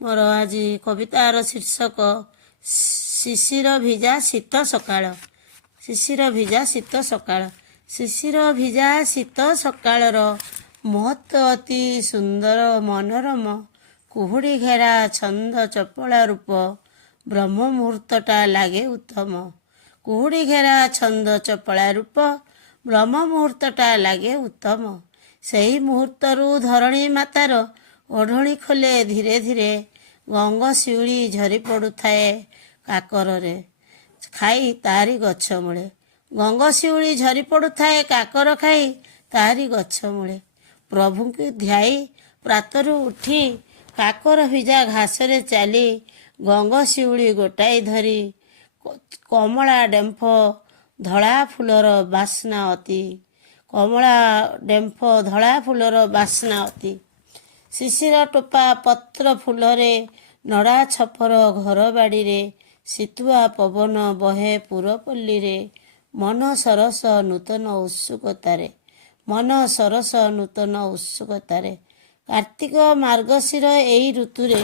मोर आज कवितार शीर्षक शिशिर भिजा शीत सकाळ। शिशिर भिजा शीत सकाळ। शिशिर भिजा शीत सकाळर महत्व अति सुंदर मनोरम। कुहुड़ी घेरा छंद चपला रूप ब्रह्म मुहूर्तटा लागे उत्तम। कुहुड़ी घेरा छंद चपला रूप ब्रह्म मुहूर्तटा लागे उत्तम। सेही मुहूर्तरू धरणी मातार ओढ़णी खोले धीरे धीरे गंगशिउली झरी पड़ुए काकरे खाई तारी गछ मूले। गंगशिउली झरी पड़ुए काकर खाई तारी गछ मूले। प्रभु की ध्याई प्रातरू उठी काकर भिजा घासरे चाली गंगशिउली गोटाई धरी कमला डेम्फ धड़ा फूलर बास्ना अति। कमला डेम्फ धड़ा फूलर बास्ना अति। शिशिर टोपा पत्र फूलरे नड़ा छपर घर बाड़ी शीतुआ पवन बहे पुरपल्ली रे मन सरस नूतन उत्सुकतारे। मन सरस नूतन उत्सुकतारे। कार्तिक मार्गशीर एई ऋतुरे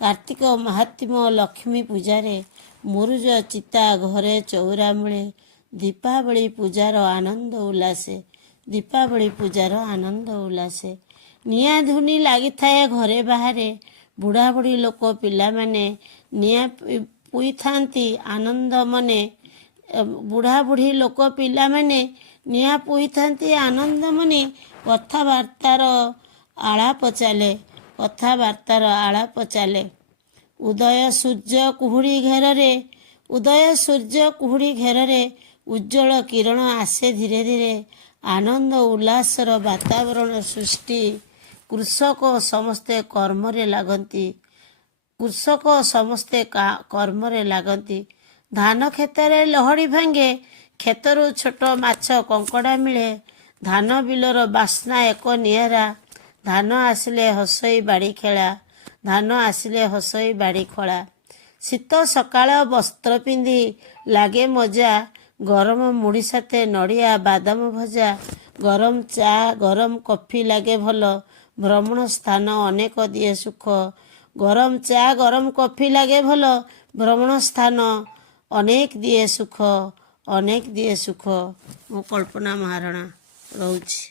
कार्तिक महात्म्य लक्ष्मी पूजारे मुरुज चिता घरे चौरा मूले दीपावली पूजार आनंद उल्लासे। दीपावली पूजार आनंद उल्लासे। निया धुनी लगी थाए घरे बाहरे बुढ़ा बुढ़ी लोक पिला माने निया पुई थांती आनंद मने। बुढ़ा बुढ़ी लोक पिला माने निया पुई थांती आनंद मने। कथाबार्तार आलाप चाले। कथाबार्तार आलाप चाले। उदय सूर्य कुहुड़ी घेरे उदय सूर्य कुहुड़ी घेरे उज्जवल किरण आसे धीरे धीरे आनंद उल्लासर वातावरण सृष्टि। कृषक समस्ते कर्मरे लागंती। कृषक समस्ते कर्मरे लागंती। धान खेतरे लहड़ी भांगे खेतरू छोट माछ कंकड़ा मिले। धान बिलर बास्ना एक नियारा। धान आसिले हसई बाड़ी खेला। धान आसिले हसई बाड़ी खड़ा। शीत सकाळ वस्त्र पिंधि लागे मजा। गरम मुढ़ी साथे नड़िया बादाम भजा। गरम चा गरम कॉफी लागे भल। भ्रमण स्थान अनेक दिए सुख। गरम चा गरम कॉफी लागे भल। भ्रमण स्थान अनेक दिए सुख। अनेक दिए सुख। मो कल्पना महाराणा रहुछि।